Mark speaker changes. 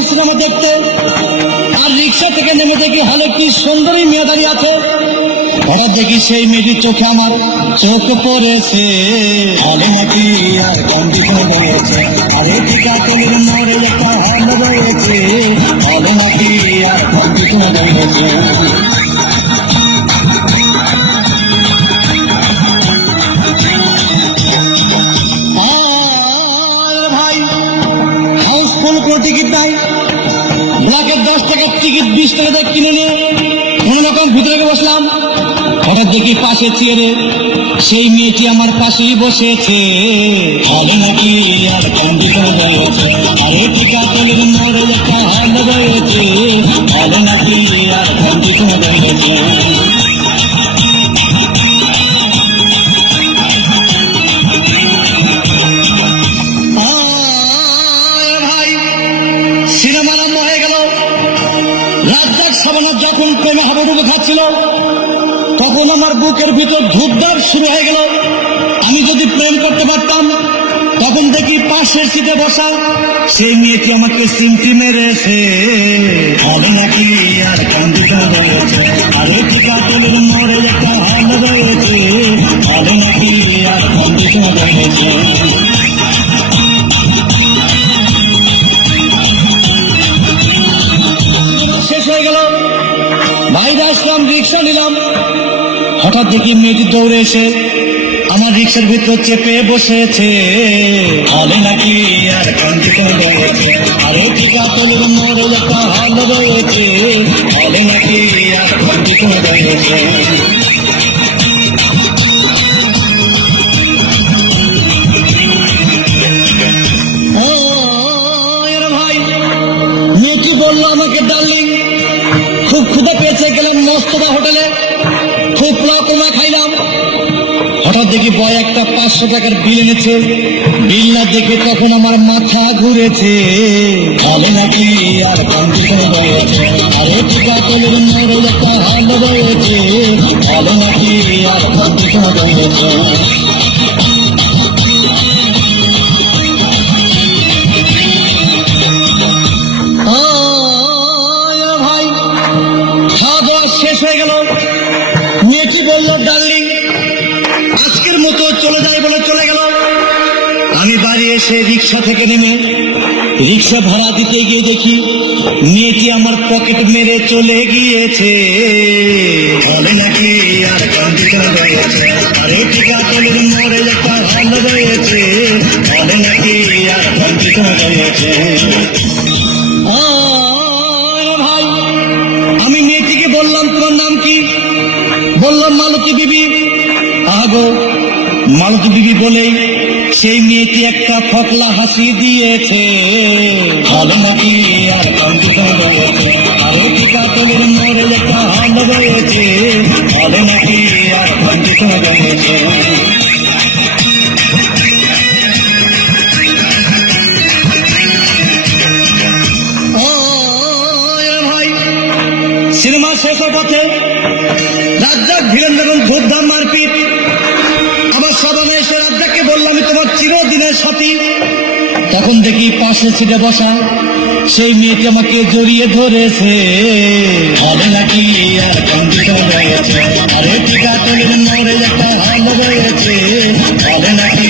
Speaker 1: গেলাম সিনেমা দেখতে। আর রিক্সা থেকে নেমে দেখি হলে কি সুন্দরী মেয়ে দাঁড়িয়ে আছে। হঠাৎ দেখি সেই মেয়েটির চোখে আমার চোখ পড়েছে। হলে মাটি আর কন্ডিশন রয়েছে। আরে টিকা তোলের মরে একটা হ্যান্ড রয়েছে। হলে মাটি আর কন্ডিশন রয়েছে। কোনো টিকিট নাই। ব্ল্যাকের দশ টাকার টিকিট বিশ টাকা দিয়ে কিনে নিয়ে কোনো রকম ভিতরে বসলাম। হঠাৎ দেখি পাশে চেয়ারে সেই মেয়েটি আমার পাশেই বসেছে। ভালো নাকি আর কন্ডিশন রয়েছে। আরে টিকা তলির লেখা হাল রয়েছে। ভালো নাকি আর রাজ্জাক সাবানার যখন প্রেমে হাবুডুবু খাচ্ছিল, তখন আমার বুকের ভিতর ধূপদার শুরু হয়ে গেল। আমি যদি প্রেম করতে পারতাম, তখন দেখি পাশের সিটে বসা সেই মেয়েটি আমাকে সিমটি মেরেছে। হবে নাকি আর কন্ডিশন রয়েছে? আরে টিকা তেলের মরে একটা হাল রয়েছে। হবে নাকি আর কন্ডিশন রয়েছে? বাইরে আসলাম, রিক্সা নিলাম। হঠাৎ দেখি মেয়েটি দৌড়ে এসে আমার রিক্সার ভিতর চেপে বসেছে। হলে নাকি আর রয়েছে আরে টিকা তলের মরে একটা হাল রয়েছে। হলে নাকি আর রয়েছে ভাই, মেয়েটি বলল আমাকে ডার্লিং খুব ক্ষুদে পেয়েছে হোটেলে পোলাও তোমা খাইলাম। হঠাৎ দেখি বয় একটা পাঁচশো টাকার বিল এনেছে। বিল না দেখে তখন আমার মাথা ঘুরেছে। হবে নাকি আর কন্ডিশন রয়েছে আরে টিকা তলের মরে একটা হাল রয়েছে হবে নাকি আর কন্ডিশন রয়েছে খাওয়া দাওয়া শেষ হয়ে গেল। মেয়েটি বলল ডার্লিং আজকের মতো চলে যায় বলে চলে গেল। আমি বাড়ি এসে রিক্সা থেকে নেমে রিক্সা ভাড়া দিতে গিয়ে দেখি মেয়েটি আমার পকেট মেরে চলে গিয়েছে। আর মরে আর মালতী বিবি? আগো, মালতী বিবি বলেই সেই মেয়েটি একটা ফকলা হাসি দিয়েছে। ভালো নাকি? আর আরও সিনেমা শেষ হওয়ার তখন দেখি পাশে ছিটে বসা সেই মেয়েটি আমাকে জড়িয়ে ধরেছে। হবে নাকি আর কন্ডিশন রয়েছে। আরে হবে নাকি